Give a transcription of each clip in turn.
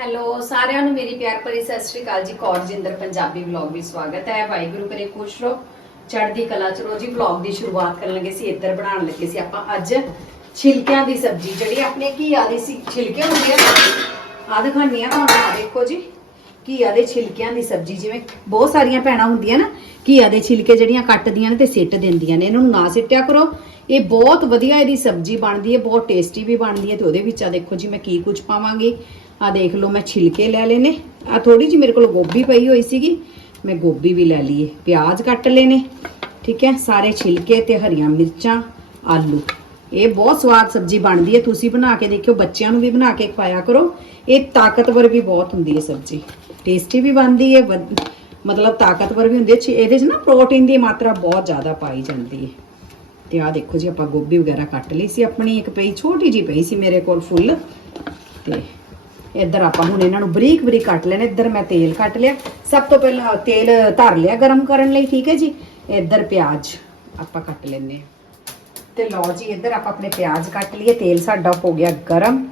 Hello, ਸਾਰਿਆਂ ਨੂੰ ਮੇਰੀ ਪਿਆਰ ਭਰੀ ਸਤਿ ਸ਼੍ਰੀ ਅਕਾਲ ਜੀ। ਕੌਰ ਜਿੰਦਰ, ਪੰਜਾਬੀ ਵਲੌਗ ਵਿੱਚ ਸਵਾਗਤ ਹੈ। ਵਾਹਿਗੁਰੂ ਕਰੇ ਖੁਸ਼ ਰਹੋ। ਚੜ੍ਹਦੀ ਕਲਾ ਚ ਰਹੋ ਜੀ। ਵਲੌਗ ਦੀ ਸ਼ੁਰੂਆਤ ਕਰਨ ਲੱਗੇ ਸੀ, ਇੱਧਰ ਬਣਾਉਣ ਲੱਗੇ ਸੀ ਆਪਾਂ ਅੱਜ ਛਿਲਕਿਆਂ ਦੀ ਸਬਜ਼ੀ। ਜਿਹੜੀ ਆਪਣੇ ਘੀਆ ਦੀ ਸੀ, ਛਿਲਕੇ ਹੁੰਦੇ ਆ। ਆ ਦਿਖਾਉਂਦੀ ਆ ਤੁਹਾਨੂੰ, ਆਹ ਦੇਖੋ ਜੀ। ਘੀਆ ਦੇ ਛਿਲਕਿਆਂ ਦੀ ਸਬਜ਼ੀ, ਜਿਵੇਂ ਬਹੁਤ ਸਾਰੀਆਂ ਭੈਣਾਂ ਹੁੰਦੀਆਂ ਨਾ, ਘੀਆ ਦੇ ਛਿਲਕੇ ਜਿਹੜੀਆਂ ਕੱਟਦੀਆਂ ਨੇ ਤੇ ਸਿੱਟ ਦਿੰਦੀਆਂ ਨੇ, ਇਹਨਾਂ ਨੂੰ ਨਾ ਸਿੱਟਿਆ ਕਰੋ। ਇਹ ਬਹੁਤ ਵਧੀਆ ਇਹਦੀ ਸਬਜ਼ੀ ਬਣਦੀ ਹੈ, ਬਹੁਤ ਟੇਸਟੀ ਵੀ ਬਣਦੀ ਹੈ ਤੇ ਉਹਦੇ ਵਿੱਚ ਆ ਦੇਖੋ ਜੀ ਮੈਂ ਕੀ ਕੁਝ ਪਾਵਾਂਗੀ। ਆ ਦੇਖ ਲਓ ਮੈਂ ਛਿਲਕੇ ਲੈ ਲਏ ਨੇ। ਆ ਥੋੜੀ ਜਿਹੀ ਮੇਰੇ ਕੋਲ ਗੋਭੀ ਪਈ ਹੋਈ ਸੀਗੀ, ਮੈਂ ਗੋਭੀ ਵੀ ਲੈ ਲਈਏ। ਪਿਆਜ਼ ਕੱਟ ਲਏ ਠੀਕ ਹੈ, ਸਾਰੇ ਛਿਲਕੇ ਤੇ ਹਰੀਆਂ ਮਿਰਚਾਂ, ਆਲੂ। ਇਹ ਬਹੁਤ ਸਵਾਦ ਸਬਜ਼ੀ ਬਣਦੀ ਹੈ, ਤੁਸੀਂ ਬਣਾ ਕੇ ਦੇਖਿਓ, ਬੱਚਿਆਂ ਨੂੰ ਵੀ ਬਣਾ ਕੇ ਖਵਾਇਆ ਕਰੋ। ਇਹ ਤਾਕਤਵਰ ਵੀ ਬਹੁਤ ਹੁੰਦੀ ਹੈ ਸਬਜ਼ੀ। ਟੇਸਟੀ ਵੀ ਬਣਦੀ ਹੈ ਮਤਲਬ ਤਾਕਤਵਰ ਵੀ ਹੁੰਦੀ ਹੈ ਇਹਦੇ 'ਚ ਨਾ ਪ੍ਰੋਟੀਨ ਦੀ ਮਾਤਰਾ ਬਹੁਤ ਜ਼ਿਆਦਾ ਪਾਈ ਜਾਂਦੀ ਹੈ ਤੇ ਆਹ ਦੇਖੋ ਜੀ, ਆਪਾਂ ਗੋਭੀ ਵਗੈਰਾ ਕੱਟ ਲਈ ਸੀ ਆਪਣੀ, ਇੱਕ ਪਈ, ਛੋਟੀ ਜੀ ਪਈ ਸੀ ਮੇਰੇ ਕੋਲ ਫੁੱਲ। ਤੇ ਇੱਧਰ ਆਪਾਂ ਹੁਣ ਇਹਨਾਂ ਨੂੰ ਬਰੀਕ ਬਰੀਕ ਕੱਟ ਲੈਣੇ। ਇੱਧਰ ਮੈਂ ਤੇਲ ਕੱਟ ਲਿਆ। ਸਭ ਤੋਂ ਪਹਿਲਾਂ ਤੇਲ ਧਰ ਲਿਆ ਗਰਮ ਕਰਨ ਲਈ, ਠੀਕ ਹੈ ਜੀ? ਇੱਧਰ ਪਿਆਜ਼ ਆਪਾਂ ਕੱਟ ਲੈਨੇ ਆ ਤੇ ਲਓ ਜੀ, ਇੱਧਰ ਆਪਾਂ ਆਪਣੇ ਪਿਆਜ਼ ਕੱਟ ਲਈਏ। ਤੇਲ ਸਾਡਾ ਹੋ ਗਿਆ ਗਰਮ,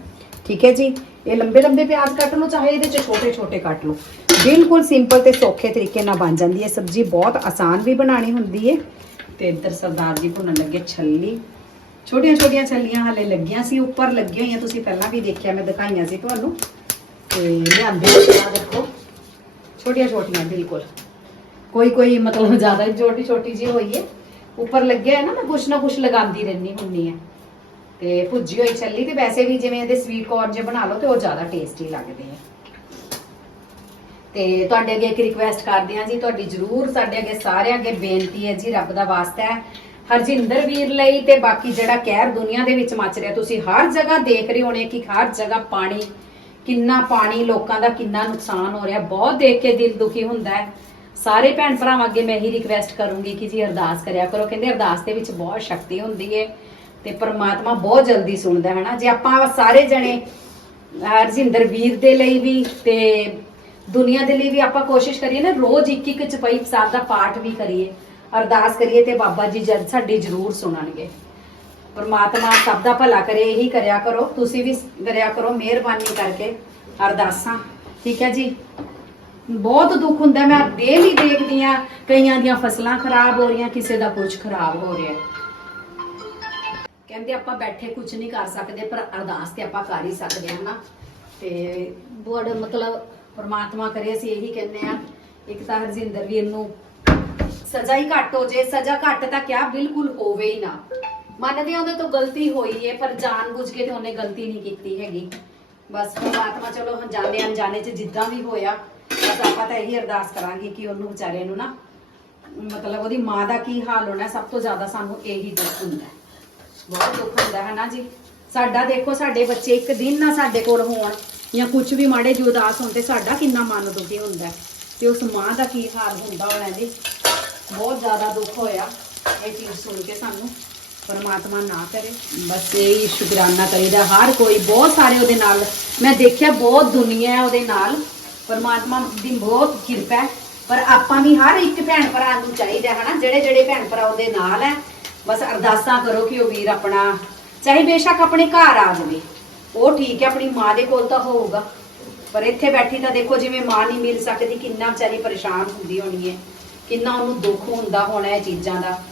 ਠੀਕ ਹੈ ਜੀ? ਇਹ ਲੰਬੇ ਲੰਬੇ ਪਿਆਜ਼ ਕੱਟ ਲਓ, ਚਾਹੇ ਇਹਦੇ ਚ ਛੋਟੇ ਛੋਟੇ ਕੱਟ ਲਓ। ਬਿਲਕੁਲ ਸਿੰਪਲ ਤੇ ਸੌਖੇ ਤਰੀਕੇ ਨਾਲ ਬਣ ਜਾਂਦੀ ਹੈ। ਸਬਜ਼ੀ ਬਹੁਤ ਆਸਾਨ ਵੀ ਬਣਾਣੀ ਹੁੰਦੀ ਹੈ। ਤੇ ਇੱਧਰ ਸਰਦਾਰ ਜੀ ਭੁੰਨਣ ਲੱਗੇ ਛੱਲੀ। ਛੋਟੀਆਂ ਛੋਟੀਆਂ ਛੱਲੀਆਂ ਹਲੇ ਲੱਗੀਆਂ ਸੀ, ਉੱਪਰ ਲੱਗੀਆਂ ਹੋਈਆਂ। ਤੁਸੀਂ ਪਹਿਲਾਂ ਵੀ ਦੇਖਿਆ, ਮੈਂ ਦਿਖਾਈਆਂ ਸੀ ਤੁਹਾਨੂੰ। ਤੇ ਲਿਆਂਦੇ ਆ ਦੇਖੋ। ਛੋਟੀਆਂ ਛੋਟੀਆਂ, ਬਿਲਕੁਲ। ਕੋਈ ਕੋਈ ਮਤਲਬ ਜ਼ਿਆਦਾ ਛੋਟੀ ਛੋਟੀ ਜੀ ਹੋਈ ਹੈ। ਉੱਪਰ ਲੱਗਿਆ ਹੈ ਨਾ, ਮੈਂ ਕੁਛ ਨਾ ਕੁਛ ਲਗਾਉਂਦੀ ਰਹਿੰਦੀ ਹੁੰਨੀ ਆ ਤੇ ਭੁੱਜੀ ਹੋਈ ਚੱਲੀ ਤੇ ਵੈਸੇ ਵੀ ਜਿਵੇਂ ਇਹਦੇ ਸਵੀਟ ਕੌਰਨ ਜੇ ਬਣਾ ਲਓ ਤੇ ਉਹ ਜ਼ਿਆਦਾ ਟੇਸਟੀ ਲੱਗਦੇ ਆ। ਤੇ ਤੁਹਾਡੇ ਅੱਗੇ ਇੱਕ ਰਿਕੁਐਸਟ ਕਰਦੇ ਹਾਂ ਜੀ, ਤੁਹਾਡੀ ਜਰੂਰ ਸਾਡੇ ਅੱਗੇ ਸਾਰਿਆਂ ਅੱਗੇ ਬੇਨਤੀ ਹੈ ਜੀ, ਰੱਬ ਦਾ ਵਾਸਤਾ ਹੈ। ਹਰਜਿੰਦਰ ਵੀਰ ਲਈ ਤੇ ਬਾਕੀ ਜਿਹੜਾ ਕਹਿਰ ਦੁਨੀਆ ਦੇ ਵਿੱਚ ਮਚ ਰਿਹਾ, ਤੁਸੀਂ ਹਰ ਜਗ੍ਹਾ ਦੇਖ ਰਹੇ ਹੋਣੇ ਕਿ ਹਰ ਜਗ੍ਹਾ ਪਾਣੀ, ਕਿੰਨਾ ਪਾਣੀ ਲੋਕਾਂ ਦਾ ਕਿੰਨਾ ਨੁਕਸਾਨ ਹੋ ਰਿਹਾ, ਬਹੁਤ ਦੇਖ ਕੇ ਦਿਲ ਦੁਖੀ ਹੁੰਦਾ ਹੈ। ਸਾਰੇ ਭੈਣ ਭਰਾਵਾਂ ਅੱਗੇ ਮੈਂ ਇਹੀ ਰਿਕਵੈਸਟ ਕਰੂੰਗੀ ਕਿ ਜੀ ਅਰਦਾਸ ਕਰਿਆ ਕਰੋ, ਕਹਿੰਦੇ ਅਰਦਾਸ ਦੇ ਵਿੱਚ ਬਹੁਤ ਸ਼ਕਤੀ ਹੁੰਦੀ ਹੈ। ਤੇ ਪ੍ਰਮਾਤਮਾ ਬਹੁਤ ਜਲਦੀ ਸੁਣਦਾ ਹੈ ਨਾ। ਜੇ ਆਪਾਂ ਸਾਰੇ ਜਣੇ ਹਰਜਿੰਦਰ ਵੀਰ ਦੇ ਲਈ ਵੀ ਤੇ ਦੁਨੀਆ ਦੇ ਲਈ ਵੀ ਆਪਾਂ ਕੋਸ਼ਿਸ਼ ਕਰੀਏ ਨਾ, ਰੋਜ਼ ਇੱਕ ਇੱਕ ਚਪਈ ਸਾਹਿਬ ਦਾ ਪਾਠ ਵੀ ਕਰੀਏ, ਅਰਦਾਸ ਕਰੀਏ ਤੇ ਬਾਬਾ ਜੀ ਜਦ ਸਾਡੀ ਜ਼ਰੂਰ ਸੁਣਨਗੇ। ਪਰਮਾਤਮਾ ਸਭ ਦਾ ਭਲਾ ਕਰੇ, ਇਹੀ ਕਰਿਆ ਕਰੋ, ਤੁਸੀਂ ਵੀ ਕਰਿਆ ਕਰੋ, ਮਿਹਰਬਾਨੀ ਕਰਕੇ ਅਰਦਾਸਾਂ, ਠੀਕ ਹੈ ਜੀ? ਬਹੁਤ ਦੁੱਖ ਹੁੰਦਾ, ਮੈਂ ਡੇਲੀ ਦੇਖਦੀ ਆ ਕਈਆਂ ਦੀਆਂ ਫਸਲਾਂ ਖਰਾਬ ਹੋ ਰਹੀਆਂ, ਕਿਸੇ ਦਾ ਕੁਝ ਖਰਾਬ ਹੋ ਰਿਹਾ। ਕਹਿੰਦੇ ਆਪਾਂ ਬੈਠੇ ਕੁਝ ਨਹੀਂ ਕਰ ਸਕਦੇ, ਪਰ ਅਰਦਾਸ ਤੇ ਆਪਾਂ ਕਰ ਹੀ ਸਕਦੇ ਹਾਂ ਨਾ। ਤੇ ਬੜ ਮਤਲਬ ਪਰਮਾਤਮਾ ਕਰੇ, ਅਸੀਂ ਇਹੀ ਕਹਿੰਦੇ ਆ ਇੱਕ ਤਾਂ ਹਰਜਿੰਦਰ ਵੀਰ ਨੂੰ ਸਜ਼ਾ ਹੀ ਘੱਟ ਹੋ ਜੇ, ਸਜ਼ਾ ਘੱਟ ਤਾਂ ਕਿਆ ਬਿਲਕੁਲ ਹੋਵੇ ਹੀ ਨਾ। ਮੰਨਦੇ ਹਾਂ ਉਹਦੇ ਤੋਂ ਗਲਤੀ ਹੋਈ ਹੈ ਪਰ ਜਾਣ ਬੁੱਝ ਕੇ ਤੇ ਉਹਨੇ ਗਲਤੀ ਨਹੀਂ ਕੀਤੀ ਹੈਗੀ। ਬਸ ਪਰਮਾਤਮਾ ਚਲੋ ਜਾਣੇ ਅਣਜਾਣੇ ਚ ਜਿੱਦਾਂ ਵੀ ਹੋਇਆ, ਬਸ ਆਪਾਂ ਤਾਂ ਇਹੀ ਅਰਦਾਸ ਕਰਾਂਗੇ ਕਿ ਉਹਨੂੰ ਵਿਚਾਰੇ ਨੂੰ ਨਾ, ਮਤਲਬ ਉਹਦੀ ਮਾਂ ਦਾ ਕੀ ਹਾਲ ਹੋਣਾ, ਸਭ ਤੋਂ ਜ਼ਿਆਦਾ ਸਾਨੂੰ ਇਹੀ ਦੁੱਖ ਹੁੰਦਾ। ਬਹੁਤ ਦੁੱਖ ਹੁੰਦਾ ਹੈ ਨਾ ਜੀ? ਸਾਡਾ ਦੇਖੋ, ਸਾਡੇ ਬੱਚੇ ਇੱਕ ਦਿਨ ਨਾ ਸਾਡੇ ਕੋਲ ਹੋਣ ਜਾਂ ਕੁਝ ਵੀ ਮਾੜੇ ਜਿਹੇ ਉਦਾਸ ਹੋਣ ਤੇ ਸਾਡਾ ਕਿੰਨਾ ਮਨ ਦੁਖੀ ਹੁੰਦਾ। ਤੇ ਉਸ ਮਾਂ ਦਾ ਕੀ ਹਾਲ ਹੁੰਦਾ ਹੋਣਾ ਜੀ? ਬਹੁਤ ਜ਼ਿਆਦਾ ਦੁੱਖ ਹੋਇਆ ਇਹ ਚੀਜ਼ ਸੁਣ ਕੇ ਸਾਨੂੰ। ਪਰਮਾਤਮਾ ਨਾ ਕਰੇ। ਬਸ ਇਹ ਸ਼ੁਕਰਾਨਾ ਕਰੀਦਾ। ਹਰ ਕੋਈ ਬਹੁਤ ਸਾਰੇ ਉਹਦੇ ਨਾਲ, ਮੈਂ ਦੇਖਿਆ ਬਹੁਤ ਦੁਨੀਆ ਹੈ ਉਹਦੇ ਨਾਲ। ਪਰਮਾਤਮਾ ਦੀ ਬਹੁਤ ਕਿਰਪਾ ਹੈ। ਪਰ ਆਪਾਂ ਵੀ ਹਰ ਇੱਕ ਭੈਣ ਭਰਾ ਨੂੰ ਚਾਹੀਦਾ ਹੈ ਨਾ ਜਿਹੜੇ ਜਿਹੜੇ ਭੈਣ ਭਰਾ ਉਹਦੇ ਨਾਲ ਹੈ ਬਸ ਅਰਦਾਸਾਂ ਕਰੋ ਕਿ ਉਹ ਵੀਰ ਆਪਣਾ, ਚਾਹੇ ਬੇਸ਼ੱਕ ਆਪਣੇ ਘਰ ਆ ਜਾਵੇ। ਉਹ ਠੀਕ ਹੈ, ਆਪਣੀ ਮਾਂ ਦੇ ਕੋਲ ਤਾਂ ਹੋਊਗਾ। ਪਰ ਇੱਥੇ ਬੈਠੀ ਤਾਂ ਦੇਖੋ ਜਿਵੇਂ ਮਾਂ ਨਹੀਂ ਮਿਲ ਸਕਦੀ, ਕਿੰਨਾ ਵਿਚਾਰੀ ਪਰੇਸ਼ਾਨ ਹੁੰਦੀ ਹੋਣੀ ਹੈ। ਕਿੰਨਾ ਉਹਨੂੰ ਦੁੱਖ ਹੁੰਦਾ ਹੋਣਾ ਇਹ ਚੀਜ਼ਾਂ ਦਾ।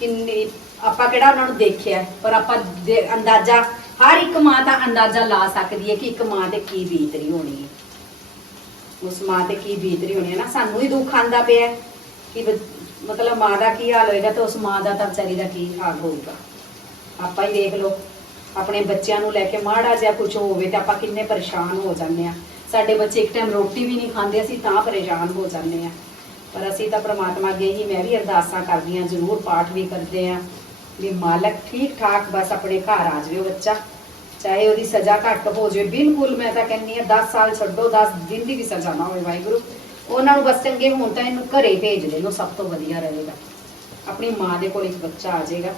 ਕਿੰਨੀ, ਆਪਾਂ ਕਿਹੜਾ ਉਹਨਾਂ ਨੂੰ ਦੇਖਿਆ ਪਰ ਆਪਾਂ ਦੇ- ਅੰਦਾਜ਼ਾ, ਹਰ ਇੱਕ ਮਾਂ ਦਾ ਅੰਦਾਜ਼ਾ ਲਾ ਸਕਦੀ ਹੈ ਕਿ ਇੱਕ ਮਾਂ ਤੇ ਕੀ ਬੀਤ ਰਹੀ ਹੋਣੀ ਹੈ। ਉਸ ਮਾਂ ਤੇ ਕੀ ਬੀਤ ਰਹੀ ਹੋਣੀ ਹੈ ਨਾ, ਸਾਨੂੰ ਹੀ ਦੁੱਖ ਆਂਦਾ ਪਿਆ ਕਿ ਮਤਲਬ ਮਾਂ ਦਾ ਕੀ ਹਾਲ ਹੋਏਗਾ ਤੇ ਉਸ ਮਾਂ ਦਾ ਤਾਂ ਵਿਚਾਰੀ ਦਾ ਕੀ ਹਾਲ ਹੋਊਗਾ। ਆਪਾਂ ਹੀ ਦੇਖ ਲਓ, ਆਪਣੇ ਬੱਚਿਆਂ ਨੂੰ ਲੈ ਕੇ ਮਾੜਾ ਜਿਹਾ ਕੁਝ ਹੋਵੇ ਤੇ ਆਪਾਂ ਕਿੰਨੇ ਪਰੇਸ਼ਾਨ ਹੋ ਜਾਂਦੇ ਆ ਸਾਡੇ ਬੱਚੇ ਇੱਕ ਟਾਈਮ ਰੋਟੀ ਵੀ ਨਹੀਂ ਖਾਂਦੇ, ਅਸੀਂ ਤਾਂ ਪਰੇਸ਼ਾਨ ਹੋ ਜਾਂਦੇ ਆ ਪਰ ਅਸੀਂ ਤਾਂ ਪ੍ਰਮਾਤਮਾ ਅੱਗੇ ਹੀ ਮੈਂ ਵੀ ਅਰਦਾਸਾਂ ਕਰਦੀ ਆ ਜ਼ਰੂਰ ਪਾਠ ਵੀ ਕਰਦੇ ਆ ਵੀ ਮਾਲਕ ਠੀਕ ਠਾਕ ਬਸ ਆਪਣੇ ਘਰ ਆ ਜਾਵੇ ਬੱਚਾ। ਚਾਹੇ ਉਹਦੀ ਸਜ਼ਾ ਘੱਟ ਹੋ ਜਾਵੇ, ਬਿਲਕੁਲ ਮੈਂ ਤਾਂ ਕਹਿੰਦੀ ਆ 10 ਸਾਲ ਛੱਡੋ 10 ਦਿਨ ਦੀ ਵੀ ਸਜ਼ਾ ਨਾ ਹੋਵੇ ਵਾਹਿਗੁਰੂ। ਉਹਨਾਂ ਨੂੰ ਬਸ ਚੰਗੇ ਹੋਣ ਤਾਂ ਇਹਨੂੰ ਘਰੇ ਭੇਜ ਦੇਣ, ਉਹ ਸਭ ਤੋਂ ਵਧੀਆ ਰਹੇਗਾ। ਆਪਣੀ ਮਾਂ ਦੇ ਕੋਲ ਇੱਕ ਬੱਚਾ ਆ ਜਾਏਗਾ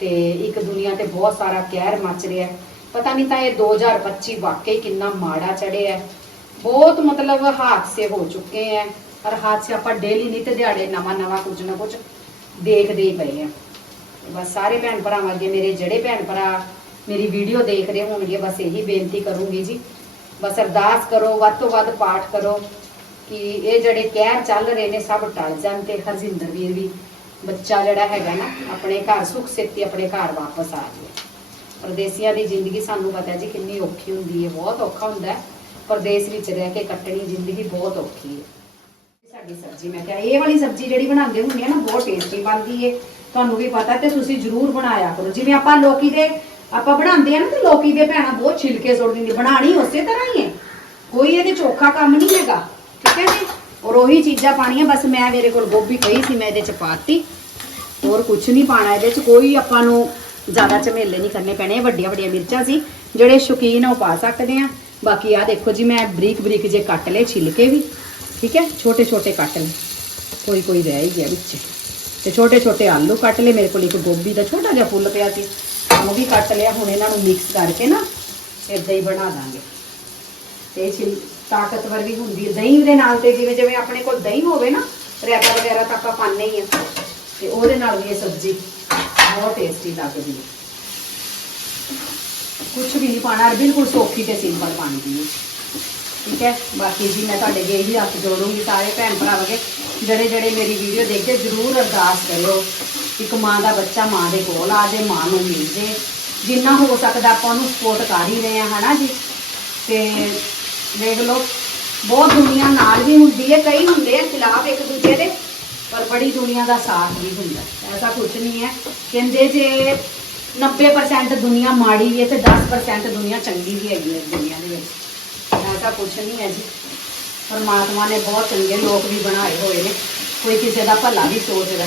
ਤੇ ਇੱਕ ਦੁਨੀਆ ਤੇ ਬਹੁਤ ਸਾਰਾ ਕਹਿਰ ਮੱਚ ਰਿਹਾ ਪਤਾ ਨਹੀਂ ਤਾਂ ਇਹ 2025 ਵਾਕਈ ਕਿੰਨਾ ਮਾੜਾ ਚੜਿਆ ਬਹੁਤ ਮਤਲਬ ਹਾਦਸੇ ਹੋ ਚੁੱਕੇ ਹੈ ਪਰ ਹਾਦਸੇ ਆਪਾਂ ਡੇਲੀ ਨਹੀਂ ਤੇ ਦਿਹਾੜੇ ਨਵਾਂ ਨਵਾਂ ਕੁਝ ਨਾ ਕੁਝ ਦੇਖਦੇ ਹੀ ਪਏ ਆ ਬਸ ਸਾਰੇ ਭੈਣ ਭਰਾਵਾਂ ਅੱਗੇ ਮੇਰੇ ਜਿਹੜੇ ਭੈਣ ਭਰਾ ਮੇਰੀ ਵੀਡੀਓ ਦੇਖ ਰਹੇ ਹੋਣਗੇ, ਬਸ ਇਹੀ ਬੇਨਤੀ ਕਰੂੰਗੀ ਜੀ। ਬਸ ਅਰਦਾਸ ਕਰੋ, ਵੱਧ ਤੋਂ ਵੱਧ ਪਾਠ ਕਰੋ। ਕਿ ਇਹ ਜਿਹੜੇ ਕਹਿਰ ਚੱਲ ਰਹੇ ਨੇ ਸਭ ਟਲ ਜਾਣ ਤੇ ਹਰਜਿੰਦਰ ਵੀਰ ਵੀ ਬੱਚਾ ਜਿਹੜਾ ਹੈਗਾ ਨਾ, ਆਪਣੇ ਘਰ ਸੁਖ ਸਿੱਤੀ ਆਪਣੇ ਘਰ ਵਾਪਸ ਆ ਜਾਵੇ। ਪਰਦੇਸੀਆਂ ਦੀ ਜ਼ਿੰਦਗੀ ਸਾਨੂੰ ਪਤਾ ਜੀ ਕਿੰਨੀ ਔਖੀ ਹੁੰਦੀ ਹੈ, ਬਹੁਤ ਔਖਾ ਹੁੰਦਾ ਹੈ। ਪਰਦੇਸ ਵਿੱਚ ਰਹਿ ਕੇ ਕੱਟਣੀ ਜ਼ਿੰਦਗੀ ਬਹੁਤ ਔਖੀ ਹੈ। ਸਾਡੀ ਸਬਜ਼ੀ, ਮੈਂ ਕਿਹਾ ਇਹ ਵਾਲੀ ਸਬਜ਼ੀ ਜਿਹੜੀ ਬਣਾਉਂਦੇ ਹੁੰਦੇ ਆ ਨਾ, ਬਹੁਤ ਟੇਸਟੀ ਬਣਦੀ ਏ ਤੁਹਾਨੂੰ ਵੀ ਪਤਾ ਤੇ ਤੁਸੀਂ ਜ਼ਰੂਰ ਬਣਾਇਆ ਕਰੋ। ਜਿਵੇਂ ਆਪਾਂ ਲੋਕੀ ਦੇ, ਆਪਾਂ ਬਣਾਉਂਦੇ ਆ ਨਾ ਤੇ ਲੋਕੀ ਦੇ ਭੈਣਾਂ ਬਹੁਤ ਛਿਲਕੇ ਸੁੱਟ ਦਿੰਦੀ ਬਣਾਣੀ ਉਸੇ ਤਰ੍ਹਾਂ ਹੀ ਹੈ। ਕੋਈ ਇਹਦੇ ਚੋਖਾ ਕੰਮ ਨਹੀਂ ਹੈਗਾ। ਠੀਕ ਹੈ ਜੀ? ਔਰ ਉਹੀ ਚੀਜ਼ਾਂ ਪਾਣੀਆਂ ਬਸ ਮੈਂ ਮੇਰੇ ਕੋਲ ਗੋਭੀ ਪਈ ਸੀ, ਮੈਂ ਇਹਦੇ ਚ ਪਾਤੀ। ਹੋਰ ਕੁਝ ਨਹੀਂ ਪਾਣਾ ਇਹਦੇ ਚ, ਕੋਈ ਆਪਾਂ ਨੂੰ ਜ਼ਿਆਦਾ ਝਮੇਲੇ ਨਹੀਂ ਕਰਨੇ ਪੈਣੇ, ਵੱਡੀਆਂ ਵੱਡੀਆਂ ਮਿਰਚਾਂ ਸੀ, ਜਿਹੜੇ ਸ਼ੌਕੀਨ ਆ ਉਹ ਪਾ ਸਕਦੇ ਆ। ਬਾਕੀ ਆ ਦੇਖੋ ਜੀ, ਮੈਂ ਬਰੀਕ ਬਰੀਕ ਜੇ ਕੱਟ ਲਏ ਛਿਲਕੇ ਵੀ, ਠੀਕ ਹੈ? ਛੋਟੇ ਛੋਟੇ ਕੱਟ ਲਏ। ਕੋਈ ਕੋਈ ਰਹਿ ਹੀ ਗਿਆ ਵਿੱਚ। ਤੇ ਛੋਟੇ ਛੋਟੇ ਆਲੂ ਕੱਟ ਲਏ, ਮੇਰੇ ਕੋਲ ਇੱਕ ਗੋਭੀ ਦਾ ਛੋਟਾ ਜਿਹਾ ਫੁੱਲ ਪਿਆ ਸੀ। ਉਹ ਵੀ ਕੱਟ ਲਿਆ, ਹੁਣ ਇਹਨਾਂ ਨੂੰ ਮਿਕਸ ਕਰਕੇ ਨਾ ਇਦਾਂ ਹੀ ਬਣਾ ਦਾਂਗੇ। ਤੇ ਛਿਲ ਤਾਕਤਵਰ ਵੀ ਹੁੰਦੀ ਹੈ। ਦਹੀਂ ਦੇ ਨਾਲ ਤੇ ਜਿਵੇਂ ਜਿਵੇਂ ਆਪਣੇ ਕੋਲ ਦਹੀਂ ਹੋਵੇ ਨਾ ਰਾਇਤਾ ਵਗੈਰਾ ਤਾਂ ਆਪਾਂ ਪਾਉਂਦੇ ਹੀ ਆ ਤੇ ਉਹਦੇ ਨਾਲ ਵੀ ਇਹ ਸਬਜ਼ੀ ਬਹੁਤ ਟੇਸਟੀ ਲੱਗਦੀ ਹੈ। ਕੁਝ ਵੀ ਨਹੀਂ ਪਾਣਾ ਬਿਲਕੁਲ ਸੌਖੀ ਤੇ ਸਿੰਪਲ ਬਣਦੀ ਹੈ। ਠੀਕ ਹੈ? ਬਾਕੀ ਜੀ ਮੈਂ ਤੁਹਾਡੇ ਅੱਗੇ ਇਹੀ ਹੱਥ ਜੋੜੂੰਗੀ ਸਾਰੇ ਭੈਣ ਭਰਾ ਭਰਾਵਾਂਗੇ ਜਿਹੜੇ ਜਿਹੜੇ ਮੇਰੀ ਵੀਡੀਓ ਦੇਖਦੇ, ਜਰੂਰ ਅਰਦਾਸ ਕਰਿਓ ਇੱਕ ਮਾਂ ਦਾ ਬੱਚਾ ਮਾਂ ਦੇ ਕੋਲ ਆ ਜੇ, ਮਾਂ ਨੂੰ ਮਿਲ ਜੇ। ਜਿੰਨਾ ਹੋ ਸਕਦਾ ਆਪਾਂ ਉਹਨੂੰ ਸਪੋਰਟ ਕਰ ਹੀ ਰਹੇ ਹਾਂ, ਹਨਾ ਜੀ? ਤੇ ਦੇਖ ਲਓ। ਬਹੁਤ ਦੁਨੀਆ ਨਾਲ ਵੀ ਹੁੰਦੀ ਹੈ, ਕਈ ਹੁੰਦੇ ਆ ਖਿਲਾਫ ਇੱਕ ਦੂਜੇ ਦੇ, ਪਰ ਬੜੀ ਦੁਨੀਆ ਦਾ ਸਾਥ ਵੀ ਹੁੰਦਾ। ਐਸਾ ਕੁਝ ਨਹੀਂ ਹੈ। ਕਹਿੰਦੇ ਜੇ 90% ਦੁਨੀਆ ਮਾੜੀ ਹੈ ਤੇ 10% ਦੁਨੀਆ ਚੰਗੀ ਵੀ ਹੈਗੀ ਹੈ ਇਸ ਦੁਨੀਆ ਦੇ ਵਿੱਚ। ਐਸਾ ਕੁਝ ਨਹੀਂ ਹੈ ਜੀ। ਪਰਮਾਤਮਾ ਨੇ ਬਹੁਤ ਚੰਗੇ ਲੋਕ ਵੀ ਬਣਾਏ ਹੋਏ ਨੇ। ਕੋਈ ਕਿਸੇ ਦਾ ਭਲਾ ਵੀ ਸੋਚਦਾ।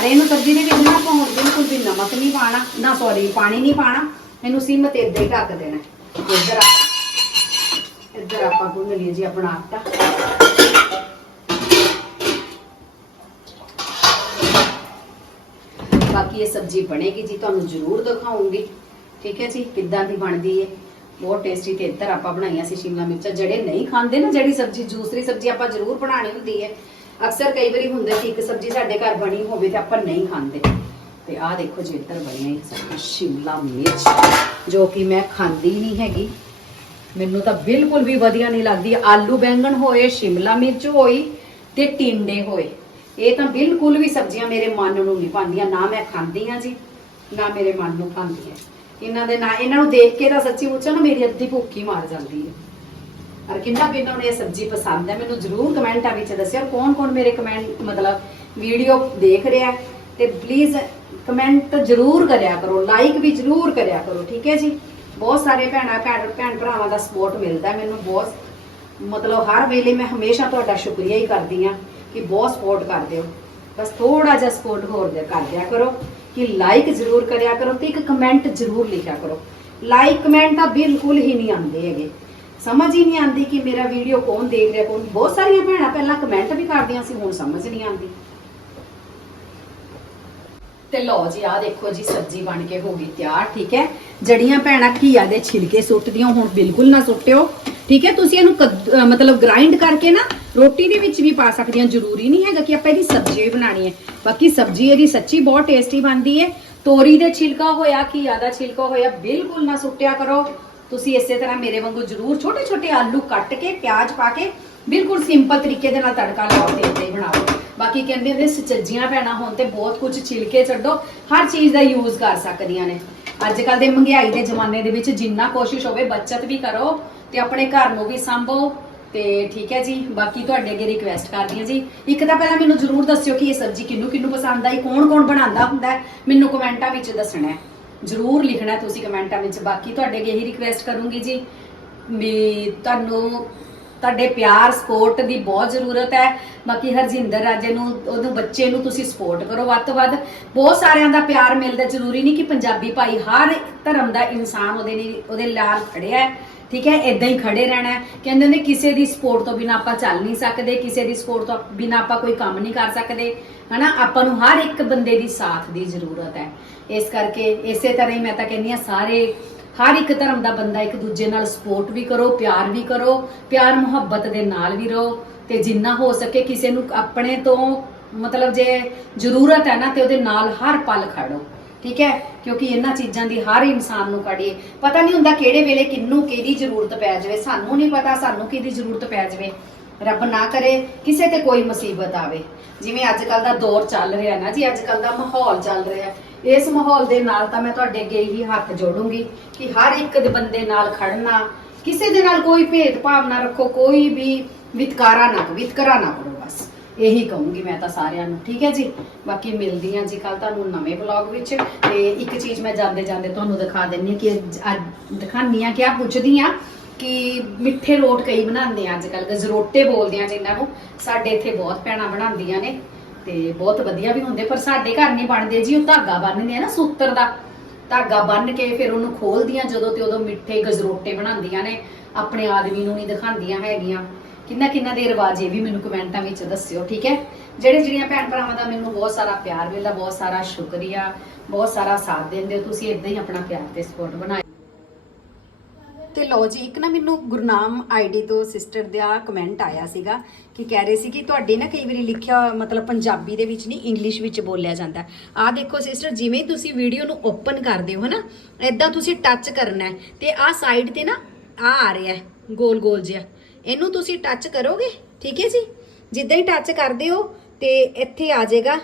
ਅਰੇ ਇਹਨੂੰ ਸਬਜ਼ੀ ਦੇ ਵਿੱਚ ਨਾ ਪਾਉਣ ਹੁਣ ਬਿਲਕੁਲ ਵੀ ਨਮਕ ਨਹੀਂ ਪਾਣਾ ਨਾ ਸੌਰੀ ਪਾਣੀ ਨਹੀਂ ਪਾਣਾ ਇਹਨੂੰ ਸਿਮ ਤੇ ਇੱਦਾਂ ਹੀ ਢੱਕ ਦੇਣਾ। ਇੱਧਰ ਆਪਾਂ ਇੱਧਰ ਆਪਾਂ ਗੁੰਨ ਲਈਏ ਜੀ ਆਪਣਾ ਆਟਾ। ਬਾਕੀ ਇਹ ਸਬਜ਼ੀ ਬਣੇਗੀ ਜੀ, ਤੁਹਾਨੂੰ ਜ਼ਰੂਰ ਦਿਖਾਉਂਗੀ। ਠੀਕ ਹੈ ਜੀ, ਕਿੱਦਾਂ ਦੀ ਬਣਦੀ ਹੈ ਬਹੁਤ ਟੇਸਟੀ ਤੇ ਇੱਧਰ ਆਪਾਂ ਬਣਾਈਆਂ ਸੀ ਸ਼ਿਮਲਾ ਮਿਰਚਾਂ। ਜਿਹੜੇ ਨਹੀਂ ਖਾਂਦੇ ਨਾ, ਜਿਹੜੀ ਸਬਜ਼ੀ, ਦੂਸਰੀ ਸਬਜ਼ੀ ਆਪਾਂ ਜ਼ਰੂਰ ਬਣਾਣੀ ਹੁੰਦੀ ਹੈ ਅਕਸਰ ਕਈ ਵਾਰੀ ਹੁੰਦਾ ਕਿ ਇੱਕ ਸਬਜ਼ੀ ਸਾਡੇ ਘਰ ਬਣੀ ਹੋਵੇ ਤੇ ਆਪਾਂ ਨਹੀਂ ਖਾਂਦੇ। ਤੇ ਆਹ ਦੇਖੋ ਜੀ, ਇੱਧਰ ਬਣੀਆਂ ਇਹ ਸ਼ਿਮਲਾ ਮਿਰਚ, ਜੋ ਕਿ ਮੈਂ ਖਾਂਦੀ ਨਹੀਂ ਹੈਗੀ। ਮੈਨੂੰ ਤਾਂ ਬਿਲਕੁਲ ਵੀ ਵਧੀਆ ਨਹੀਂ ਲੱਗਦੀ। ਆਲੂ ਬੈਂਗਣ ਹੋਏ, ਸ਼ਿਮਲਾ ਮਿਰਚ ਹੋਈ ਤੇ ਟਿੰਡੇ ਹੋਏ। ਇਹ ਤਾਂ ਬਿਲਕੁਲ ਵੀ ਸਬਜ਼ੀਆਂ ਮੇਰੇ ਮਨ ਨੂੰ ਨਹੀਂ ਪਾਉਂਦੀਆਂ ਨਾ ਮੈਂ ਖਾਂਦੀ ਆ ਜੀ, ਨਾ ਮੇਰੇ ਮਨ ਨੂੰ ਪਾਉਂਦੀ ਹੈ। ਇਹਨਾਂ ਦੇ ਨਾ, ਇਹਨਾਂ ਨੂੰ ਦੇਖ ਕੇ ਤਾਂ ਸੱਚੀ ਮੁੱਚਾ ਨਾ, ਮੇਰੀ ਅੱਧੀ ਭੁੱਖੀ ਮਾਰ ਜਾਂਦੀ ਹੈ। ਔਰ ਕਿੰਨਾ ਕਿੰਨਾ ਨੂੰ ਇਹ ਸਬਜ਼ੀ ਪਸੰਦ ਹੈ, ਮੈਨੂੰ ਜਰੂਰ ਕਮੈਂਟਾਂ ਵਿੱਚ ਦੱਸਿਓ ਕੌਣ ਕੌਣ ਮੇਰੇ ਕਮੈਂਟ, ਮਤਲਬ ਵੀਡੀਓ ਦੇਖ ਰਿਹਾ ਹੈ। ਤੇ ਪਲੀਜ਼ ਕਮੈਂਟ ਜਰੂਰ ਕਰਿਆ ਕਰੋ ਲਾਈਕ ਵੀ ਜਰੂਰ ਕਰਿਆ ਕਰੋ, ਠੀਕ ਹੈ ਜੀ? ਬਹੁਤ ਸਾਰੇ ਭੈਣਾਂ, ਭੈਣ ਭੈਣ ਭਰਾਵਾਂ ਦਾ ਸਪੋਰਟ ਮਿਲਦਾ ਮੈਨੂੰ ਬਹੁਤ। ਮਤਲਬ ਹਰ ਵੇਲੇ ਮੈਂ ਹਮੇਸ਼ਾ ਤੁਹਾਡਾ ਸ਼ੁਕਰੀਆ ਹੀ ਕਰਦੀ ਆ ਕਿ ਬਹੁਤ ਸਪੋਰਟ ਕਰਦੇ ਹੋ। ਬਸ ਥੋੜਾ ਜਿਹਾ ਸਪੋਰਟ ਹੋਰ ਦੇ ਕਰ ਦਿਆ ਕਰੋ ਕਿ ਲਾਈਕ ਜ਼ਰੂਰ ਕਰਿਆ ਕਰੋ ਤੇ ਇੱਕ ਕਮੈਂਟ ਜ਼ਰੂਰ ਲਿਖਿਆ ਕਰੋ। ਲਾਈਕ ਕਮੈਂਟ ਤਾਂ ਬਿਲਕੁਲ ਹੀ ਨਹੀਂ ਆਉਂਦੇ ਹੈਗੇ। ਸਮਝ ਹੀ ਨਹੀਂ ਆਉਂਦੀ ਕਿ ਮੇਰਾ ਵੀਡੀਓ ਕੌਣ ਦੇਖ ਰਿਹਾ, ਕੌਣ। ਬਹੁਤ ਸਾਰੀਆਂ ਭੈਣਾਂ ਪਹਿਲਾਂ ਕਮੈਂਟ ਵੀ ਕਰਦੀਆਂ ਸੀ, ਹੁਣ ਸਮਝ ਨਹੀਂ ਆਉਂਦੀ। ਤੇ ਲਓ ਜੀ, ਆਹ ਦੇਖੋ ਜੀ, ਸਬਜ਼ੀ ਬਣ ਕੇ ਹੋ ਗਈ ਤਿਆਰ, ਠੀਕ ਹੈ? ਜੜੀਆਂ ਭੈਣਾਂ ਘੀਆ ਦੇ ਛਿਲਕੇ ਸੁੱਟਦੀਆਂ, ਹੁਣ ਬਿਲਕੁਲ ਨਾ ਸੁੱਟਿਓ, ਠੀਕ ਹੈ? ਤੁਸੀਂ ਇਹਨੂੰ ਕੱਦ- ਮਤਲਬ ਗ੍ਰਾਈਂਡ ਕਰਕੇ ਨਾ ਰੋਟੀ ਦੇ ਵਿੱਚ ਵੀ ਪਾ ਸਕਦੇ ਸਕਦੀਆਂ, ਜ਼ਰੂਰੀ ਨਹੀਂ ਹੈਗਾ ਕਿ ਆਪਾਂ ਇਹਦੀ ਸਬਜ਼ੀ ਵੀ ਬਣਾਣੀ ਹੈ। ਬਾਕੀ ਸਬਜ਼ੀ ਇਹਦੀ ਸੱਚੀ ਬਹੁਤ ਟੇਸਟੀ ਬਣਦੀ ਹੈ। ਤੋਰੀ ਦੇ ਛਿਲਕਾ ਹੋਇਆ, ਘੀਆ ਦਾ ਛਿਲਕਾ ਹੋਇਆ, ਬਿਲਕੁਲ ਨਾ ਸੁੱਟਿਆ ਕਰੋ। ਤੁਸੀਂ ਇਸੇ ਤਰ੍ਹਾਂ ਮੇਰੇ ਵਾਂਗੂ ਜ਼ਰੂਰ ਛੋਟੇ ਛੋਟੇ ਆਲੂ ਕੱਟ ਕੇ, ਪਿਆਜ਼ ਪਾ ਕੇ, ਬਿਲਕੁਲ ਸਿੰਪਲ ਤਰੀਕੇ ਦੇ ਨਾਲ ਤੜਕਾ ਲਾਓ ਤੇ ਏਦਾਂ ਹੀ ਬਣਾਓ। ਬਾਕੀ ਕਹਿੰਦੇ ਹੁੰਦੇ ਸੱਚੀਆਂ ਭੈਣਾਂ ਹੋਣ ਤੇ ਬਹੁਤ ਕੁਝ ਛਿਲਕੇ ਛੱਡੋ, ਹਰ ਚੀਜ਼ ਦਾ ਯੂਜ਼ ਕਰ ਸਕਦੀਆਂ ਨੇ। ਅੱਜ ਕੱਲ ਦੇ ਮਹਿੰਗਾਈ ਦੇ ਜ਼ਮਾਨੇ ਦੇ ਵਿੱਚ ਜਿੰਨਾ ਕੋਸ਼ਿਸ਼ ਹੋਵੇ ਬਚਤ ਵੀ ਕਰੋ ਤੇ ਆਪਣੇ ਘਰ ਨੂੰ ਵੀ ਸੰਭੋ। ਤੇ ਠੀਕ ਹੈ ਜੀ, ਬਾਕੀ ਤੁਹਾਡੇ ਅੱਗੇ ਰਿਕਵੈਸਟ ਕਰਦੀ ਹਾਂ ਜੀ। ਇੱਕ ਤਾਂ ਪਹਿਲਾਂ ਮੈਨੂੰ ਜ਼ਰੂਰ ਦੱਸਿਓ ਕਿ ਇਹ ਸਬਜ਼ੀ ਕਿਹਨੂੰ ਕਿੰਨੂੰ ਪਸੰਦ ਆਈ ਕੌਣ ਕੌਣ ਬਣਾਉਂਦਾ ਹੁੰਦਾ ਮੈਨੂੰ ਕਮੈਂਟਾਂ ਵਿੱਚ ਦੱਸਣਾ ਹੈ। ਜ਼ਰੂਰ ਲਿਖਣਾ ਤੁਸੀਂ ਕਮੈਂਟਾਂ ਵਿੱਚ, ਬਾਕੀ ਤੁਹਾਡੇ ਅੱਗੇ ਹੀ ਰਿਕਵੈਸਟ ਕਰੂੰਗੀ ਜੀ ਵੀ ਤੁਹਾਨੂੰ ਤੁਹਾਡੇ ਪਿਆਰ ਸਪੋਰਟ ਦੀ ਬਹੁਤ ਜ਼ਰੂਰਤ ਹੈ। ਬਾਕੀ ਹਰਜਿੰਦਰ ਰਾਜੇ ਨੂੰ, ਉਹਨੂੰ ਬੱਚੇ ਨੂੰ ਤੁਸੀਂ ਸਪੋਰਟ ਕਰੋ ਵੱਧ ਤੋਂ ਵੱਧ। ਬਹੁਤ ਸਾਰਿਆਂ ਦਾ ਪਿਆਰ ਮਿਲਦਾ, ਜ਼ਰੂਰੀ ਨਹੀਂ ਕਿ ਪੰਜਾਬੀ ਭਾਈ ਹਰ ਧਰਮ ਦਾ ਇਨਸਾਨ ਉਹਦੇ ਲਈ, ਉਹਦੇ ਨਾਲ ਖੜਿਆ ਹੈ। ਠੀਕ ਹੈ ਇਦਾਂ ਹੀ ਖੜੇ ਰਹਿਣਾ ਕਹਿੰਦੇ ਨੇ ਕਿਸੇ ਦੀ ਸਪੋਰਟ ਤੋਂ ਬਿਨਾ ਆਪਾਂ ਚੱਲ ਨਹੀਂ ਸਕਦੇ, ਕਿਸੇ ਦੀ ਸਪੋਰਟ ਤੋਂ ਬਿਨਾ ਆਪਾਂ ਕੋਈ ਕੰਮ ਨਹੀਂ ਕਰ ਸਕਦੇ। ਹਨਾ, ਆਪਾਂ ਨੂੰ ਹਰ ਇੱਕ ਬੰਦੇ ਦੀ ਸਾਥ ਦੀ ਜ਼ਰੂਰਤ ਹੈ। ਇਸ ਕਰਕੇ ਇਸੇ ਤਰ੍ਹਾਂ ਹੀ ਮੈਂ ਤਾਂ ਕਹਿੰਦੀ ਆ ਸਾਰੇ ਹਰ ਇੱਕ ਧਰਮ ਦਾ ਬੰਦਾ ਇੱਕ ਦੂਜੇ ਨਾਲ ਸਪੋਰਟ ਵੀ ਕਰੋ, ਪਿਆਰ ਵੀ ਕਰੋ, ਪਿਆਰ, ਮੁਹੱਬਤ ਦੇ ਨਾਲ ਵੀ ਰਹੋ। ਤੇ ਜਿੰਨਾ ਹੋ ਸਕੇ ਕਿਸੇ ਨੂੰ ਆਪਣੇ ਤੋਂ ਮਤਲਬ ਜੇ ਜ਼ਰੂਰਤ ਹੈ ਨਾ, ਤੇ ਉਹਦੇ ਨਾਲ ਹਰ ਪਲ ਖੜੋ। ਠੀਕ ਹੈ? ਕਿਉਂਕਿ ਇਹਨਾਂ ਚੀਜ਼ਾਂ ਦੀ ਹਰ ਇਨਸਾਨ ਨੂੰ ਕੜੀਏ। ਪਤਾ ਨਹੀਂ ਹੁੰਦਾ ਕਿਹੜੇ ਵੇਲੇ ਕਿੰਨੂੰ ਕਿਹਦੀ ਜ਼ਰੂਰਤ ਪੈ ਜਾਵੇ। ਸਾਨੂੰ ਨਹੀਂ ਪਤਾ ਸਾਨੂੰ ਕਿਹਦੀ ਜ਼ਰੂਰਤ ਪੈ ਜਾਵੇ। ਰੱਬ ਨਾ ਕਰੇ, ਕਿਸੇ ਤੇ ਕੋਈ ਮੁਸੀਬਤ ਆਵੇ। ਜਿਵੇਂ ਅੱਜ ਕੱਲ ਦਾ ਦੌਰ ਚੱਲ ਰਿਹਾ ਨਾ ਜੀ ਅੱਜ ਕੱਲ ਦਾ ਮਾਹੌਲ ਚੱਲ ਰਿਹਾ। ਇਸ ਮਾਹੌਲ ਦੇ ਨਾਲ ਤਾਂ ਮੈਂ ਤੁਹਾਡੇ ਅੱਗੇ ਹੀ ਹੱਥ ਜੋੜੂੰਗੀ ਕਿ ਹਰ ਇੱਕ ਦੇ ਬੰਦੇ ਨਾਲ ਖੜਨਾ, ਕਿਸੇ ਦੇ ਨਾਲ ਕੋਈ ਭੇਦਭਾਵ ਨਾ ਰੱਖੋ, ਕੋਈ ਵੀ ਵਿਤਕਾਰਾ ਨਾ, ਵਿਤਕਰਾ ਨਾ ਕਰੋ ਬਸ। ਇਹੀ ਕਹੂੰਗੀ ਮੈਂ ਤਾਂ ਸਾਰਿਆਂ ਨੂੰ, ਠੀਕ ਹੈ ਜੀ? ਬਾਕੀ ਮਿਲਦੀ ਹਾਂ ਜੀ ਕੱਲ ਤੁਹਾਨੂੰ ਨਵੇਂ ਵਲੌਗ ਵਿੱਚ। ਤੇ ਇੱਕ ਚੀਜ਼ ਮੈਂ ਜਾਂਦੇ ਜਾਂਦੇ ਤੁਹਾਨੂੰ ਦਿਖਾ ਦਿੰਨੀ ਕਿ ਅੱਜ- ਅੱਜ ਦਿਖਾਨੀ ਆ ਕਿ ਆ ਪੁੱਛਦੀ ਆ ਕਿ ਮਿੱਠੇ ਰੋਟ ਕਈ ਬਣਾਉਂਦੇ ਆ ਅੱਜ ਕੱਲ ਗਜ਼ਰੋਟੇ ਬੋਲਦੇ ਆ ਜਿਨ੍ਹਾਂ ਨੂੰ। ਸਾਡੇ ਇੱਥੇ ਬਹੁਤ ਭੈਣਾਂ ਬਣਾਉਂਦੀਆਂ ਨੇ ਤੇ ਬਹੁਤ ਵਧੀਆ ਵੀ ਹੁੰਦੇ, ਪਰ ਸਾਡੇ ਘਰ ਨਹੀਂ ਬਣਦੇ ਜੀ, ਉਹ ਧਾਗਾ ਬੰਨ੍ਹਦੇ ਆ ਨਾ ਸੂਤਰ ਦਾ। ਧਾਗਾ ਬੰਨ ਕੇ ਫਿਰ ਉਹਨੂੰ ਖੋਲਦੀਆਂ ਜਦੋਂ ਤੇ ਉਦੋਂ ਮਿੱਠੇ ਗਜ਼ਰੋਟੇ ਬਣਾਉਂਦੀਆਂ ਨੇ। ਆਪਣੇ ਆਦਮੀ ਨੂੰ ਨਹੀਂ ਦਿਖਾਉਂਦੀਆਂ ਹੈਗੀਆਂ। ਕਿੰਨਾ ਕਿੰਨਾ ਦੇ ਰਿਵਾਜ, ਇਹ ਵੀ ਮੈਨੂੰ ਕਮੈਂਟਾਂ ਵਿੱਚ ਦੱਸਿਓ, ਠੀਕ ਹੈ? ਜਿਹੜੇ ਜਿਹੜੀਆਂ ਭੈਣ ਭਰਾਵਾਂ ਦਾ ਮੈਨੂੰ ਬਹੁਤ ਸਾਰਾ ਪਿਆਰ ਮਿਲਦਾ, ਬਹੁਤ ਸਾਰਾ ਸ਼ੁਕਰੀਆ, ਬਹੁਤ ਸਾਰਾ ਸਾਥ ਦਿੰਦੇ ਹੋ, ਤੁਸੀਂ ਇਦਾਂ ਹੀ ਆਪਣਾ ਪਿਆਰ ਤੇ ਸਪੋਰਟ ਬਣਾਏ ਤੇ ਲੋ ਜੀ, ਇੱਕ ਨਾ ਮੈਨੂੰ ਗੁਰਨਾਮ ਆਈਡੀ ਤੋਂ ਸਿਸਟਰ ਦਾ ਕਮੈਂਟ ਆਇਆ ਸੀਗਾ ਕਿ ਕਹਿ ਰਹੇ ਸੀ ਕਿ ਤੁਹਾਡੇ ਨਾ ਕਈ ਵਾਰੀ ਲਿਖਿਆ ਮਤਲਬ ਪੰਜਾਬੀ ਦੇ ਵਿੱਚ ਨਹੀਂ ਇੰਗਲਿਸ਼ ਵਿੱਚ ਬੋਲਿਆ ਜਾਂਦਾ। ਆ ਦੇਖੋ ਸਿਸਟਰ ਜਿਵੇਂ ਤੁਸੀਂ ਵੀਡੀਓ ਨੂੰ ਓਪਨ ਕਰਦੇ ਹੋ ਹਨਾ ਐਦਾਂ ਤੁਸੀਂ ਟੱਚ ਕਰਨਾ ਹੈ ਤੇ ਆ ਸਾਈਡ ਤੇ ਨਾ ਆ ਆ ਰਿਹਾ ਹੈ, ਗੋਲ ਗੋਲ ਜਿਹਾ। ਇਹਨੂੰ ਤੁਸੀਂ ਟੱਚ ਕਰੋਗੇ? ਠੀਕ ਹੈ ਜੀ? ਜਿੱਦਾਂ ਹੀ ਟੱਚ ਕਰਦੇ ਹੋ ਤੇ ਇੱਥੇ ਆ ਜਾਏਗਾ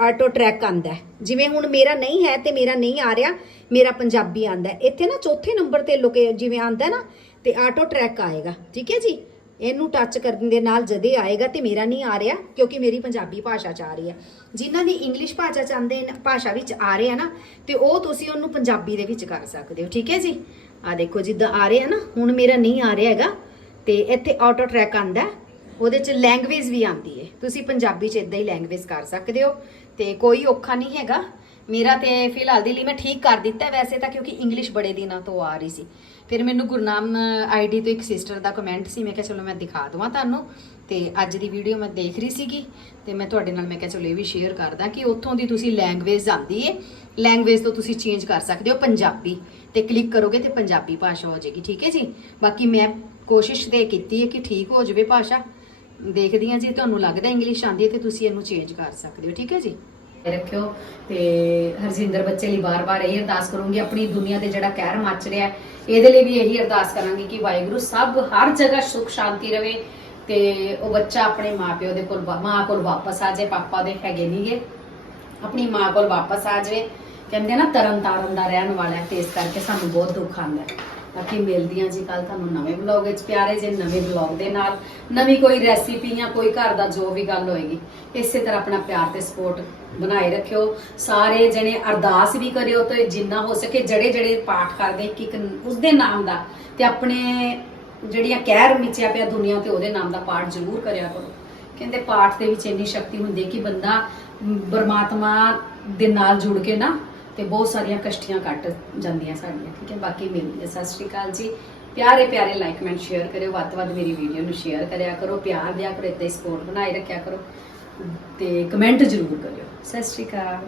ਆਟੋ ਟਰੈਕ ਆਂਦਾ ਹੈ। ਜਿਵੇਂ ਹੁਣ ਮੇਰਾ ਨਹੀਂ ਹੈ ਤੇ ਮੇਰਾ ਨਹੀਂ ਆ ਰਿਹਾ, ਮੇਰਾ ਪੰਜਾਬੀ ਆਂਦਾ ਇੱਥੇ ਨਾ ਚੌਥੇ ਨੰਬਰ ਤੇ ਲੋਕੇ ਜਿਵੇਂ ਆਂਦਾ ਨਾ, ਤੇ ਆਟੋ ਟਰੈਕ ਆਏਗਾ, ਠੀਕ ਹੈ ਜੀ? ਇਹਨੂੰ ਟੱਚ ਕਰਨ ਦੇ ਨਾਲ ਜਦੇ ਆਏਗਾ ਤੇ ਮੇਰਾ ਨਹੀਂ ਆ ਰਿਹਾ, ਕਿਉਂਕਿ ਮੇਰੀ ਪੰਜਾਬੀ ਭਾਸ਼ਾ ਚ ਆ ਰਹੀ ਹੈ। ਜਿਨ੍ਹਾਂ ਦੀ ਇੰਗਲਿਸ਼ ਭਾਸ਼ਾ ਚ ਆਂਦੇ ਭਾਸ਼ਾ ਵਿੱਚ ਆ ਰਿਹਾ ਨਾ, ਤੇ ਉਹ ਤੁਸੀਂ ਉਹਨੂੰ ਪੰਜਾਬੀ ਦੇ ਵਿੱਚ ਕਰ ਸਕਦੇ ਹੋ, ਠੀਕ ਹੈ ਜੀ? ਆ ਦੇਖੋ, ਜਿੱਦਾਂ ਆ ਰਿਹਾ ਨਾ, ਹੁਣ ਮੇਰਾ ਨਹੀਂ ਆ ਰਿਹਾ ਹੈਗਾ, ਤੇ ਇੱਥੇ ਆਟੋ ਟਰੈਕ ਆਂਦਾ ਉਹਦੇ ਚ ਲੈਂਗੁਏਜ ਵੀ ਆਂਦੀ ਹੈ। ਤੁਸੀਂ ਪੰਜਾਬੀ ਚ ਇਦਾਂ ਹੀ ਲੈਂਗੁਏਜ ਕਰ ਸਕਦੇ ਹੋ। ਤੇ ਕੋਈ ਔਖਾ ਨਹੀਂ ਹੈਗਾ। ਮੇਰਾ ਤੇ ਫਿਲਹਾਲ ਦੇ ਲਈ ਮੈਂ ਠੀਕ ਕਰ ਦਿੱਤਾ ਵੈਸੇ ਤਾਂ ਕਿਉਂਕਿ ਇੰਗਲਿਸ਼ ਬੜੇ ਦਿਨਾਂ ਤੋਂ ਆ ਰਹੀ ਸੀ। ਫਿਰ ਮੈਨੂੰ ਗੁਰਨਾਮ ਆਈਡੀ ਤੋਂ ਇੱਕ ਸਿਸਟਰ ਦਾ ਕਮੈਂਟ ਸੀ, ਮੈਂ ਕਿਹਾ ਚਲੋ ਮੈਂ ਦਿਖਾ ਦਵਾਂ ਤੁਹਾਨੂੰ। ਤੇ ਅੱਜ ਦੀ ਵੀਡੀਓ ਮੈਂ ਦੇਖ ਰਹੀ ਸੀਗੀ ਤੇ ਮੈਂ ਤੁਹਾਡੇ ਨਾਲ ਮੈਂ ਕਿਹਾ ਚਲੋ ਇਹ ਵੀ ਸ਼ੇਅਰ ਕਰਦਾ ਕਿ ਉੱਥੋਂ ਦੀ ਤੁਸੀਂ ਲੈਂਗੁਏਜ ਆਂਦੀ ਏ। ਲੈਂਗੁਏਜ ਤੋਂ ਤੁਸੀਂ ਚੇਂਜ ਕਰ ਸਕਦੇ ਹੋ ਪੰਜਾਬੀ। ਤੇ ਕਲਿੱਕ ਕਰੋਗੇ ਤੇ ਪੰਜਾਬੀ ਭਾਸ਼ਾ ਹੋ ਜਾਏਗੀ, ਠੀਕ ਹੈ ਜੀ? ਬਾਕੀ ਮੈਂ ਕੋਸ਼ਿਸ਼ ਤੇ ਕੀਤੀ ਹੈ ਕਿ ਠੀਕ ਹੋ ਜਾਵੇ ਭਾਸ਼ਾ। ਦੇਖਦੀ ਹਾਂ ਜੀ, ਤੁਹਾਨੂੰ ਲੱਗਦਾ ਇੰਗਲਿਸ਼ ਆਂਦੀ ਹੈ ਤੇ ਤੁਸੀਂ ਇਹਨੂੰ ਚੇਂਜ ਕਰ ਸਕਦੇ ਹੋ, ਠੀਕ ਹੈ ਜੀ? ਰੱਖਿਓ ਤੇ ਹਰਜਿੰਦਰ ਬੱਚੇ ਲਈ ਬਾਰ-ਬਾਰ ਇਹ ਅਰਦਾਸ ਕਰੂੰਗੀ, ਆਪਣੀ ਦੁਨੀਆ ਤੇ ਜਿਹੜਾ ਕਹਿਰ ਮੱਚ ਰਿਹਾ ਇਹਦੇ ਲਈ ਵੀ ਇਹੀ ਅਰਦਾਸ ਕਰਾਂਗੀ ਕਿ ਵਾਹਿਗੁਰੂ ਸਭ ਹਰ ਜਗ੍ਹਾ ਸੁਖ ਸ਼ਾਂਤੀ ਰਵੇ ਤੇ ਉਹ ਬੱਚਾ ਆਪਣੇ ਮਾਪਿਓ ਦੇ ਕੋਲ ਮਾਂ ਕੋਲ ਵਾਪਸ ਆ ਜਾਏ, ਪਾਪਾ ਦੇ ਹੈਗੇ ਨਹੀਂਗੇ ਆਪਣੀ ਮਾਂ ਕੋਲ ਵਾਪਸ ਆ ਜਾਵੇ। ਕਹਿੰਦੇ ਨਾ ਤਰਨ ਤਾਰਨ ਦਾ ਰਹਿਣ ਵਾਲਾ ਤੇ ਇਸ ਕਰਕੇ ਸਾਨੂੰ ਬਹੁਤ ਦੁੱਖ ਆਉਂਦਾ ਹੈ। ਬਾਕੀ ਮਿਲਦੀਆਂ ਜੀ ਕੱਲ ਤੁਹਾਨੂੰ ਨਵੇਂ ਵਲੌਗ ਵਿੱਚ ਪਿਆਰੇ ਜੇ ਨਵੇਂ ਵਲੌਗ ਦੇ ਨਾਲ। ਨਵੀਂ ਕੋਈ ਰੈਸਿਪੀ ਜਾਂ ਕੋਈ ਘਰ ਦਾ ਜੋ ਵੀ ਗੱਲ ਹੋਏਗੀ, ਇਸੇ ਤਰ੍ਹਾਂ ਆਪਣਾ ਪਿਆਰ ਤੇ ਸਪੋਰਟ ਬਣਾਏ ਰੱਖਿਓ। ਸਾਰੇ ਜਣੇ ਅਰਦਾਸ ਵੀ ਕਰਿਓ ਤੇ ਜਿੰਨਾ ਹੋ ਸਕੇ ਜਿਹੜੇ ਜਿਹੜੇ ਪਾਠ ਕਰਦੇ, ਇੱਕ ਇੱਕ ਉਸਦੇ ਨਾਮ ਦਾ ਤੇ ਆਪਣੇ ਜਿਹੜੀਆਂ ਕਹਿਰ ਮਿਚਿਆ ਪਿਆ ਦੁਨੀਆ ਤੇ ਉਹਦੇ ਨਾਮ ਦਾ ਪਾਠ ਜ਼ਰੂਰ ਕਰਿਆ ਕਰੋ। ਕਹਿੰਦੇ ਪਾਠ ਦੇ ਵਿੱਚ ਇੰਨੀ ਸ਼ਕਤੀ ਹੁੰਦੀ ਹੈ ਕਿ ਬੰਦਾ ਪਰਮਾਤਮਾ ਦੇ ਨਾਲ ਜੁੜ ਕੇ ਨਾ ਤੇ ਬਹੁਤ ਸਾਰੀਆਂ ਕਸ਼ਟੀਆਂ ਕੱਟ ਜਾਂਦੀਆਂ ਸਾਡੀਆਂ ਠੀਕ ਹੈ? ਬਾਕੀ ਮਿਲਦੀ ਹੈ। ਸਤਿ ਸ਼੍ਰੀ ਅਕਾਲ ਜੀ। ਪਿਆਰੇ ਪਿਆਰੇ ਲਾਈਕ ਕਮੈਂਟ ਸ਼ੇਅਰ ਕਰਿਓ। ਵੱਧ ਤੋਂ ਵੱਧ ਮੇਰੀ ਵੀਡੀਓ ਨੂੰ ਸ਼ੇਅਰ ਕਰਿਆ ਕਰੋ। ਪਿਆਰ ਦਿਆ ਕਰੋ ਇੱਦਾਂ ਹੀ ਸਪੋਰਟ ਬਣਾਏ ਰੱਖਿਆ ਕਰੋ। ਤੇ ਕਮੈਂਟ ਜ਼ਰੂਰ ਕਰਿਓ। ਸਤਿ ਸ਼੍ਰੀ ਅਕਾਲ।